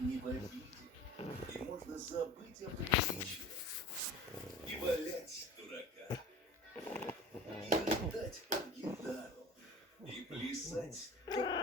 не в обиде, и можно забыть о приличии, и валять дурака, и рыдать под гитару, и плясать как